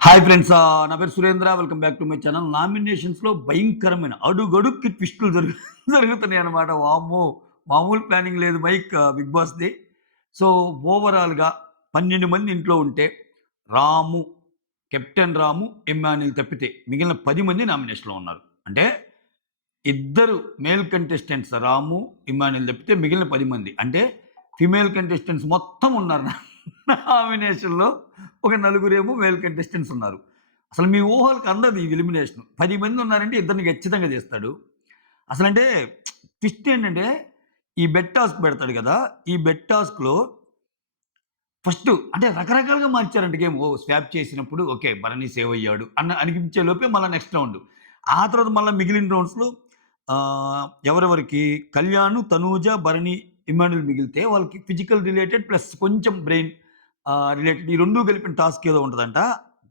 Hi friends, నా పేరు Surendra. Welcome back to my channel. నామినేషన్స్‌లో భయంకరమైన అడుగడుక్కి ట్విస్టులు జరుగుతున్నాయి అన్నమాట. వామ్మో! మామూలు ప్లానింగ్ లేదు బిగ్ బాస్‌ది. సో, ఓవరాల్‌గా 12 మంది ఇంట్లో ఉంటే రాము, కెప్టెన్ రాము, ఇమ్మాన్యుల్ తప్పితే మిగిలిన 10 మంది నామినేషన్‌లో ఉన్నారు. అంటే ఇద్దరు మేల్ కంటెస్టెంట్స్ రాము, ఇమ్మాన్యుల్ తప్పితే మిగిలిన 10 మంది. అంటే ఫిమేల్ కంటెస్టెంట్స్ మొత్తం ఉన్నారు నామినేషన్‌లో. ఒక నలుగురేమో మేల్ కంటెస్టెంట్స్ ఉన్నారు. అసలు మీ ఊహలకు అందదు ఈ ఎలిమినేషన్. 10 మంది ఉన్నారంటే ఇద్దరిని ఖచ్చితంగా చేస్తాడు. అసలంటే ట్విస్ట్ ఏంటంటే ఈ బెట్ టాస్క్ పెడతాడు కదా! ఈ బెట్ టాస్క్‌లో ఫస్ట్ అంటే రకరకాలుగా మార్చారంట గేమ్. స్వాప్ చేసినప్పుడు ఓకే. భరణి సేవ్ అయ్యాడు అనిపించే లోపే మళ్ళా నెక్స్ట్ రౌండ్. ఆ తర్వాత మళ్ళా మిగిలిన రౌండ్స్‌లో ఎవరెవరికి కళ్యాణ్, తనూజ, భరణి, ఇమ్మాన్యుల్ మిగిలితే వాళ్ళకి ఫిజికల్ రిలేటెడ్ ప్లస్ కొంచెం బ్రెయిన్ రిలేటెడ్ ఈ 2 కలిపిన టాస్క్ ఏదో ఉంటదంట.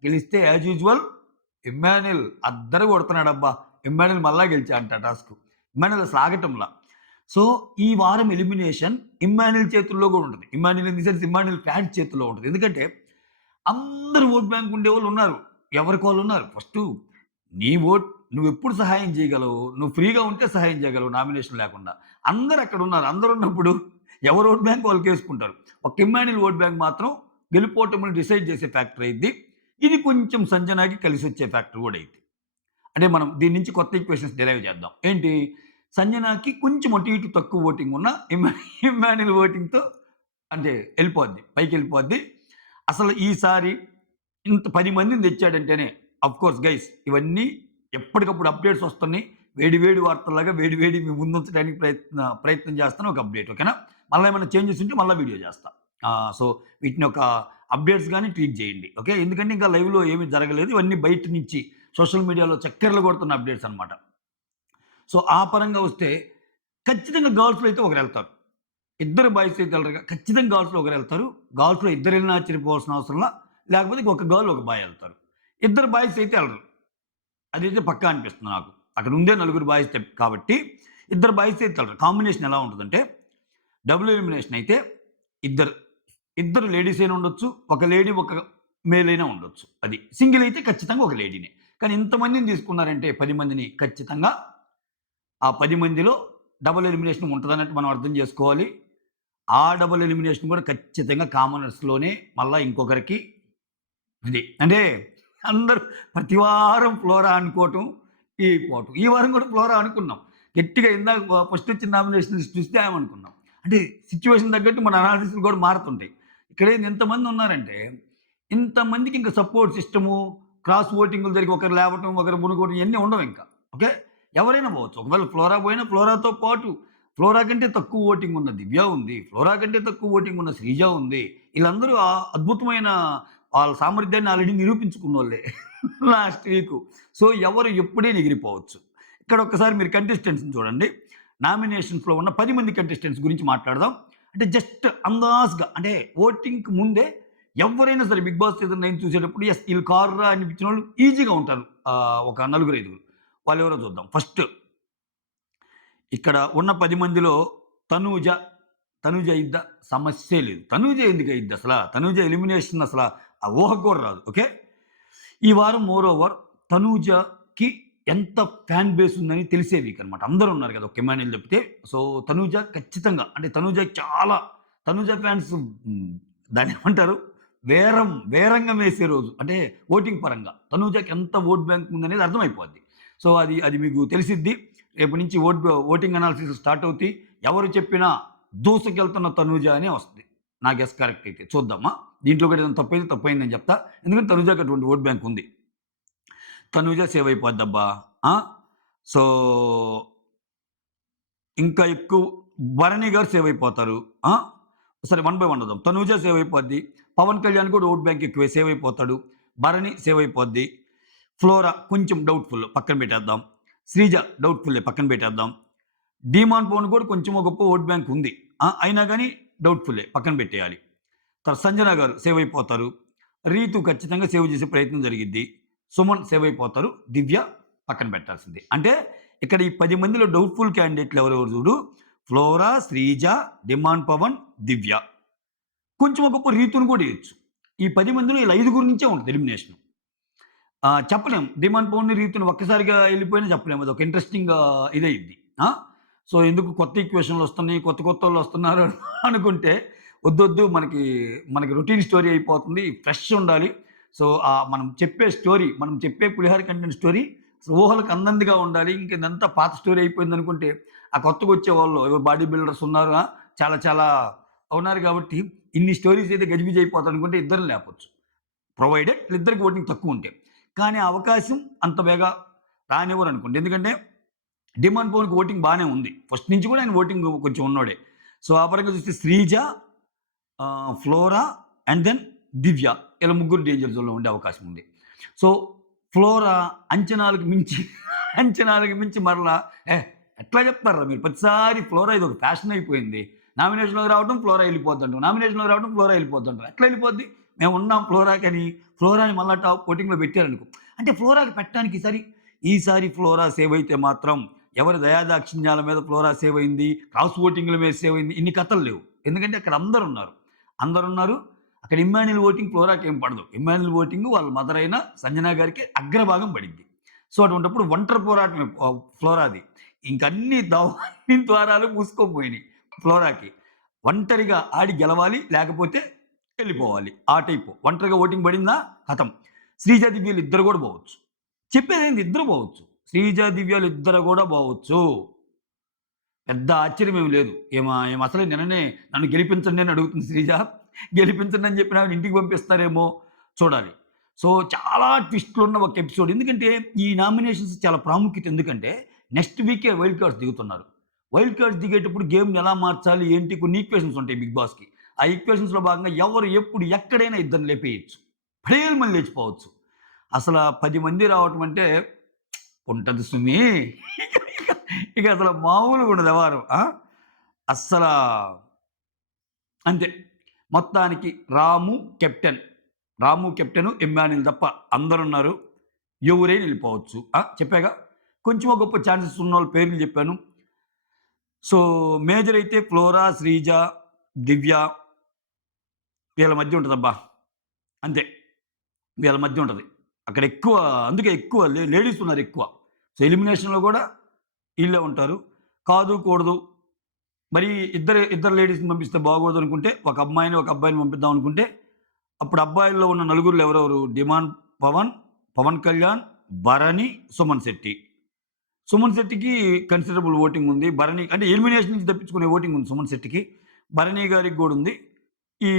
గెలిస్తే యాజ్ యూజువల్ ఇమ్మాన్యుల్ అద్దర కొడుతున్నాడబ్బా! ఇమ్మాన్యుల్ మళ్ళా గెలిచాడంట టాస్క్. ఇమ్మాన్యుల్ అసలు ఆగటంలా. సో, ఈ వారం ఎలిమినేషన్ ఇమ్మాన్యుల్ చేతుల్లో గూడా ఉంటది. Emmanuel in the sense Emmanuel fans చేతుల్లో ఉంటది. ఎందుకంటే అందరూ ఓట్ బ్యాంక్ ఉండేవాళ్ళున్నారు. ఎవరికి వాళ్ళున్నారు. ఫస్టు నీ ఓట్ నువ్వెప్పుడు సహాయం చేయగలవు? నువ్వు ఫ్రీగా ఉంటే సహాయం చేయగలవు నామినేషన్ లేకుండా. అందరూ అక్కడున్నారు. అందరున్నప్పుడు ఎవరు ఓట్ బ్యాంక్ వాళ్ళకేసుకుంటారు. ఒక ఇమ్మాన్యుల్ ఓట్ బ్యాంక్ మాత్రం గెలుపోటములను డిసైడ్ చేసే ఫ్యాక్టర్ అయిద్ది. ఇది కొంచెం సంజనాకి కలిసొచ్చే ఫ్యాక్టర్ గూడా అయిద్ది. అంటే మనం దీని నుంచి కొత్త ఈక్వేషన్స్ డిరైవ్ చేద్దాం. ఏంటి? సంజనాకి కొంచెం అటు ఇటు తక్కువ ఓటింగ్ ఉన్న ఇమ్మాన్యుల్ ఓటింగ్‌తో అంటే ఎళ్ళిపోద్ది. పైకెళ్ళిపోద్ది. అసలు ఈసారి ఇంత 10 మందిని తెచ్చాడంటేనే ఆఫ్‌కోర్స్ గైస్ ఇవన్నీ ఎప్పటికప్పుడు అప్‌డేట్స్ వస్తున్నాయి. వేడి వేడి వార్తల్లాగా వేడి వేడి మీ ముందుంచడానికి ప్రయత్నం చేస్తాను. ఒక అప్‌డేట్ ఓకేనా? మళ్ళా ఏమైనా చేంజెస్ ఉంటే మళ్ళా వీడియో చేస్తా. సో వీటిని ఒక అప్‌డేట్స్ గాని ట్వీట్ చేయండి. ఓకే? ఎందుకంటే ఇంకా లైవ్‌లో ఏమి జరగలేదు. ఇవన్నీ బయట నుంచి సోషల్ మీడియాలో చక్కర్లు కొడుతున్న అప్‌డేట్స్ అన్నమాట. సో ఆ పరంగా వస్తే ఖచ్చితంగా గర్ల్స్‌లో అయితే ఒకరెళ్తారు. ఇద్దరు బాయ్స్ అయితే ఎళ్ళరుగా. ఖచ్చితంగా గర్ల్స్‌లో ఒకరెళ్తారు. గర్ల్స్‌లో ఇద్దరెళ్ళినా ఆశ్చర్యపోవాల్సిన అవసరంలా. లేకపోతే ఒక గర్ల్, ఒక బాయ్ ఎళ్తారు. ఇద్దరు బాయ్స్ అయితే ఎళ్ళరు. అదైతే పక్కా అనిపిస్తుంది నాకు. అక్కడ ఉందే నలుగురు బాయ్స్ కాబట్టి ఇద్దరు బాయ్స్ అయితే ఎళ్ళరు. కాంబినేషన్ ఎలా ఉంటదంటే డబుల్ ఎలిమినేషన్ అయితే ఇద్దరు, ఇద్దరు లేడీస్ అయినా ఉండొచ్చు. ఒక లేడీ, ఒక మేల్ అయినా ఉండొచ్చు. అది. సింగిల్ అయితే ఖచ్చితంగా ఒక లేడీనే. కానీ ఇంతమందిని తీసుకున్నారంటే 10 మందిని ఖచ్చితంగా ఆ 10 మందిలో డబుల్ ఎలిమినేషన్ ఉంటదన్నట్టు మనం అర్థం చేసుకోవాలి. ఆ డబుల్ ఎలిమినేషన్ కూడా ఖచ్చితంగా కామనర్స్‌లోనే మళ్ళా ఇంకొకరికి ఇది. అంటే అందరూ ప్రతి వారం ఫ్లోరా అనుకోవటం, ఈ పోవటం. ఈ వారం కూడా ఫ్లోరా అనుకున్నాం. గట్టిగా ఇందాక ఫస్ట్ వచ్చిన నామినేషన్ లిస్ట్ చూస్తే ఆమెనుకున్నాం. అంటే సిట్యుయేషన్ తగ్గట్టు మన అనాలిసిస్‌లు కూడా మారుతుంటాయి. ఇక్కడేంది ఇంతమంది ఉన్నారంటే, ఇంతమందికి ఇంక సపోర్ట్ సిస్టము, క్రాస్ ఓటింగులు జరిగి ఒకరు లేవటం, ఒకరు మునుగోవడం ఇయన్నీ ఉండవింక. ఓకే. ఎవరైనా పోవచ్చు. ఒకవేళ ఫ్లోరా పోయినా ఫ్లోరాతో పాటు ఫ్లోరా కంటే తక్కువ ఓటింగ్ ఉన్న దివ్య ఉంది. ఫ్లోరా కంటే తక్కువ ఓటింగ్ ఉన్న శ్రీజ ఉంది. ఈళ్ళందరూ అద్భుతమైన వాళ్ళ సామర్థ్యాన్ని ఆల్రెడీ నిరూపించుకున్నోళ్ళే లాస్ట్ వీకు. సో, ఎవరు ఎప్పుడైనా ఎగిరిపోవచ్చు. ఇక్కడ ఒక్కసారి మీరు కంటెస్టెంట్స్‌ని చూడండి. నామినేషన్స్‌లో ఉన్న 10 మంది కంటెస్టెంట్స్ గురించి మాట్లాడదాం. అంటే జస్ట్ అందాజ్‌గా అంటే ఓటింగ్‌కి ముందే ఎవ్వరైనా సరే 'బిగ్ బాస్ సీజన్ 9' చూసేటప్పుడు యెస్ ఈళ్ళు కారురా అనిపించినోళ్ళు ఈజీగా ఉంటారు. ఒక నలుగురు, ఐదుగురు. వాళ్ళెవరో చూద్దాం. ఫస్ట్ ఇక్కడ ఉన్న 10 మందిలో తనూజ, తనూజ అయ్యిద్దా? సమస్యే లేదు. తనూజ ఎందుకు అయ్యిద్దసల? తనూజ ఎలిమినేషన్ అసల ఆ ఊహకు కూడా రాదు. ఓకే. ఈ వారం మోర్ ఓవర్ తనూజకి ఎంత ఫ్యాన్ బేస్ ఉందని తెలిసే వీక్ అనమాట. అందరూ ఉన్నారు కదా! ఒక ఇమ్మాన్యుల్ తప్పితే. సో, తనూజ ఖచ్చితంగా అంటే తనూజ చాలా తనూజ ఫ్యాన్స్ దాన్నేమంటారు? వేరంగం వేసే రోజు. అంటే ఓటింగ్ పరంగా. తనూజకి ఎంత ఓట్ బ్యాంక్ ఉందనేది అర్థమైపోద్ది. సో, అది మీకు తెలిసిద్ది. రేపటి నుంచి ఓటింగ్ అనాలిసిస్ స్టార్ట్ అవుతాయి. ఎవరు చెప్పినా దూసుకెళ్తున్న తనూజ అనే వస్తది. నా గెస్ కరెక్ట్ అయితే. చూద్దామా? దీంట్లో కూడా ఏదైనా తప్పైతే తప్పయిందని చెప్తా. ఎందుకంటే తనూజకి అటువంటి ఓట్ బ్యాంక్ ఉంది. తనూజ సేవ్ అయిపోద్దబ్బా! ఆ! సో, ఇంకా ఎక్కువ భరణి గారు సేవ్ అయిపోతారు. ఆ! సరే వన్ బై వన్ వద్దాం. తనూజ సేవ్ అయిపోద్ది. పవన్ కళ్యాణ్ కూడా ఓట్ బ్యాంక్ ఎక్కువే సేవ్ అయిపోతాడు. భరణి సేవ్ అయిపోద్ది. ఫ్లోరా కొంచెం డౌట్‌ఫుల్ పక్కన పెట్టేద్దాం. శ్రీజ డౌట్‌ఫుల్లే పక్కన పెట్టేద్దాం. డీమాన్ పవన్ కూడా కొంచెమో గొప్పో ఓట్ బ్యాంక్ ఉంది. అయినా గాని డౌట్‌ఫుల్లే పక్కన పెట్టేయాలి. తర్వాత సంజన గారు సేవ్ అయిపోతారు. రీతు ఖచ్చితంగా సేవ్ చేసే ప్రయత్నం జరిగిద్ది. సుమన్ సేవ్ అయిపోతారు. దివ్య పక్కన పెట్టాల్సిందే. అంటే ఇక్కడ ఈ 10 మందిలో డౌట్‌ఫుల్ క్యాండిడేట్‌లు ఎవరెవరు చూడు. ఫ్లోరా, శ్రీజ, డిమాండ్ పవన్, దివ్య. కొంచెం గొప్ప రీతుని కూడా ఎయొచ్చు. ఈ 10 మందిలో ఈళ్ళ ఐదుగురు నుంచే ఉంటది ఎలిమినేషన్. చెప్పలేం. 'డిమాండ్ పవన్‌ని' రీతుని ఒక్కసారిగా ఎళ్ళిపోయినా చెప్పలేము. అదొక ఇంట్రెస్టింగ్ ఇదయిద్ది. ఆ! సో, ఎందుకు కొత్త ఈక్వేషన్‌లొస్తున్నాయి, కొత్త కొత్తోళ్ళొస్తున్నారు అనుకుంటే ఒద్దొద్దు మనకి రొటీన్ స్టోరీ అయిపోతుంది. ఫ్రెష్ ఉండాలి. సో, మనం చెప్పే స్టోరీ, మనం చెప్పే పులిహోర కంటెంట్ స్టోరీ ఊహలకు అందందిగా ఉండాలి. ఇంక ఇదంతా పాత స్టోరీ అయిపోయిందనుకుంటే, ఆ కొత్తగొచ్చేవాళ్ళు ఎవరు బాడీ బిల్డర్స్ ఉన్నారు. చాలా చాలా ఉన్నారు కాబట్టి, ఇన్ని స్టోరీస్ అయితే గజిబిజి అయిపోతాదనుకుంటే ఇద్దరిని లేపొచ్చు. ప్రొవైడెడ్ వీళ్ళిద్దరికి ఓటింగ్ తక్కువుంటే. కానీ ఆ అవకాశం అంత బేగా రానివ్వరనుకోండి. ఎందుకంటే 'డిమాండ్ పవన్‌కి' ఓటింగ్ బానే ఉంది. ఫస్ట్ నుంచి కూడా ఆయన ఓటింగ్ కొంచెం ఉన్నోడే. సో, ఆ పరంగా చూస్తే 'శ్రీజ', 'ఫ్లోరా' అండ్ దెన్ 'దివ్య' ఈళ్ళ ముగ్గురు డేంజర్ జోన్‌లో ఉండే అవకాశం ఉంది. సో, 'ఫ్లోరా' అంచనాలకు మించి అంచనాలకు మించి మరలా ఎట్లా చెప్తార్రా మీరు ప్రతిసారి 'ఫ్లోరా' ఇదొక ఫ్యాషన్ అయిపోయింది. నామినేషన్‌లోకి రావడం 'ఫ్లోరా' ఎళ్ళిపోద్దంటాం. నామినేషన్‌లోకి రావడం 'ఫ్లోరా' ఎళ్ళిపోద్దంటాం. ఎట్లా ఎళ్ళిపోద్ది? మేమున్నాం 'ఫ్లోరా'కని 'ఫ్లోరా'ని మళ్ళా టాప్ ఓటింగ్‌లో పెట్టారనుకో. అంటే 'ఫ్లోరా'కి పెట్టడానికి ఈసారి 'ఫ్లోరా' సేవ్ అయితే మాత్రం ఎవరి దయాదాక్షిణ్యాల మీద 'ఫ్లోరా' సేవ్ అయింది, క్రాస్ ఓటింగ్‌ల మీద సేవ్ అయింది ఇన్ని కథలు లేవు. ఎందుకంటే అక్కడ అందరున్నారు. అందరున్నారు. అక్కడ ఇమ్మాన్యుయల్ ఓటింగ్ 'ఫ్లోరా'కేం పడదు. ఇమ్మాన్యుయల్ ఓటింగ్ వాళ్ళ మదర్ అయిన సంజన గారికి అగ్రభాగం పడిద్ది. సో, అటువంటప్పుడు ఒంటరి పోరాటమే 'ఫ్లోరా'ది. ఇంకన్ని అన్ని ద్వారాలు మూసుకొని పోయినాయి 'ఫ్లోరా'కి. ఒంటరిగా ఆడి గెలవాలి. లేకపోతే ఎళ్ళిపోవాలి. ఆ టైపు. ఒంటరిగా ఓటింగ్ పడిందా ఖతం. 'శ్రీజ, దివ్యలు' ఇద్దరు గూడా పోవచ్చు. చెప్పేదేంది ఇద్దరు పోవచ్చు. 'శ్రీజ, దివ్యలు' ఇద్దరు గూడా పోవచ్చు. పెద్ద ఆశ్చర్యమేమి లేదు. ఈమె అసలే నిన్ననే నన్ను గెలిపించండి అని అడుగుతుంది 'శ్రీజ'. గెలిపించండి అని చెప్పిన ఆమెని ఇంటికి పంపిస్తారేమో చూడాలి. సో, చాలా ట్విస్ట్‌లున్న ఒక ఎపిసోడ్. ఎందుకంటే ఈ నామినేషన్స్ చాలా ప్రాముఖ్యత ఎందుకంటే నెక్స్ట్ వీకే వైల్డ్ కార్డ్స్ దిగుతున్నారు. వైల్డ్ కార్డ్స్ దిగేటప్పుడు గేమ్‌ని ఎలా మార్చాలి ఏంటి కొన్ని ఈక్వేషన్స్ ఉంటాయి బిగ్ బాస్‌కి. ఆ ఈక్వేషన్స్‌లో భాగంగా ఎవరు ఎప్పుడు ఎక్కడైనా ఇద్దరిని లేపేయొచ్చు. పడేల్మని లేచిపోవచ్చు. అసల 10 మంది రావటం అంటే ఉంటది సుమీ. ఇక అసలు మామూలుగా ఉండదు వ్యవహారం. అస్సలా అంతే. మొత్తానికి రాము కెప్టెను, ఇమ్మాన్యుల్ తప్ప అందరున్నారు. ఎవరైనా ఎళ్ళిపోవచ్చు. చెప్పాగా. కొంచెమో గొప్పో ఛాన్సెస్ ఉన్నోళ్ళ పేర్లు చెప్పాను. సో, మేజర్ అయితే 'ఫ్లోరా', 'శ్రీజ', 'దివ్య' వీళ్ళ మధ్య ఉంటదబ్బా! అంతే. వీళ్ళ మధ్య ఉంటది. అక్కడ ఎక్కువ అందుకే ఎక్కువ లేడీస్ ఉన్నారెక్కువ. సో, ఎలిమినేషన్‌లో గూడా ఈళ్ళే ఉంటారు. కాదు, కూడదు మరి ఇద్దరు లేడీస్‌ని పంపిస్తే బాగోదనుకుంటే, ఒక అమ్మాయిని, ఒక అబ్బాయిని పంపిద్దాం అనుకుంటే, అప్పుడు అబ్బాయిల్లో ఉన్న నలుగురిలో ఎవరెవరు? 'డిమాండ్ పవన్', 'పవన్ కళ్యాణ్', 'భరణి', 'సుమన్ శెట్టి'. 'సుమన్ శెట్టికి' కన్సిడరబుల్ ఓటింగ్ ఉంది. 'భరణి' అంటే ఎలిమినేషన్ నుంచి తప్పించుకునే ఓటింగ్ ఉంది 'సుమన్ శెట్టికి'. 'భరణి' గారికి గూడా ఉంది. ఈ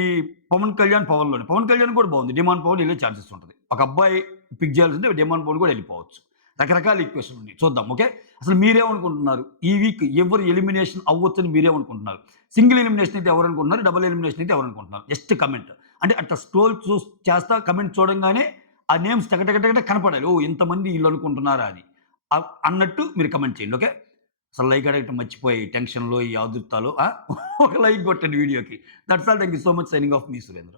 'పవన్ కళ్యాణ్' 'పవన్‌లోనే. 'పవన్ కళ్యాణ్' కూడా బావుంది. 'డిమాండ్ పవన్' ఎళ్ళే ఛాన్సెస్ ఉంటది. ఒక అబ్బాయి పిక్ చేయాల్సిందే 'డిమాండ్ పవన్' కూడా ఎళ్ళిపోవచ్చు. రకరకాల ఈక్వేషన్‌లు ఉన్నాయి. చూద్దాం. ఓకే. అసలు మీరేమనుకుంటున్నారు? ఈ వీక్ ఎవరు ఎలిమినేషన్ అవ్వొచ్చని మీరేమనుకుంటున్నారు? సింగిల్ ఎలిమినేషన్ అయితే ఎవరనుకుంటున్నారు? డబుల్ ఎలిమినేషన్ అయితే ఎవరనుకుంటున్నారు? Just comment. అంటే అట్లా స్క్రోల్ చేస్తా కమెంట్ చూడంగానే ఆ నేమ్స్ టక టక టక టక కనపడాలి. ఓహ్! ఇంతమంది ఈళ్ళనుకుంటున్నారా అని. అన్నట్టు మీరు కమెంట్ చేయండి. ఓకే. అసలు లైక్ అడగటం మర్చిపోయి టెన్షన్‌లో, ఈ ఆదుర్తాలో ఒక లైక్ కొట్టండి వీడియోకి. That's all. Thank you so much. Signing off me Surendra.